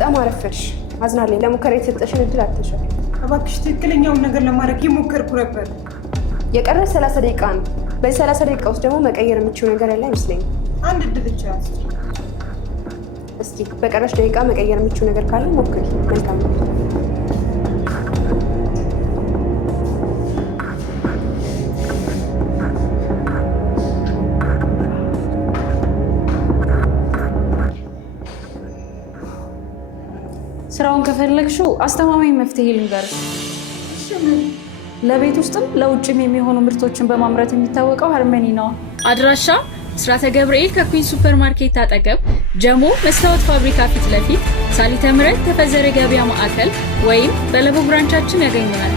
በጣም አረፈድሽ። አዝናለሁ። ለሙከራ የተሰጠሽን እድል አትተሻል። እባክሽ ትክክለኛውን ነገር ለማድረግ የሞከርኩ ነበር። የቀረ 30 ደቂቃ ነው። በዚህ 30 ደቂቃ ውስጥ ደግሞ መቀየር የምችው ነገር ያለ አይመስለኝም። አንድ እድል ብቻ እስኪ በቀረሽ ደቂቃ መቀየር የምችው ነገር ካለ ሞክሪ። መልካም ነው። ስራውን ከፈለግሽው አስተማማኝ መፍትሄ ልንገርሽ። ለቤት ውስጥም ለውጭም የሚሆኑ ምርቶችን በማምረት የሚታወቀው ሃርመኒ ነው። አድራሻ ስራተ ገብርኤል ከኩዊን ሱፐር ማርኬት አጠገብ፣ ጀሞ መስታወት ፋብሪካ ፊት ለፊት፣ ሳሊተ ምሕረት ተፈዘረ ገበያ ማዕከል ወይም በለቡ ብራንቻችን ያገኙናል።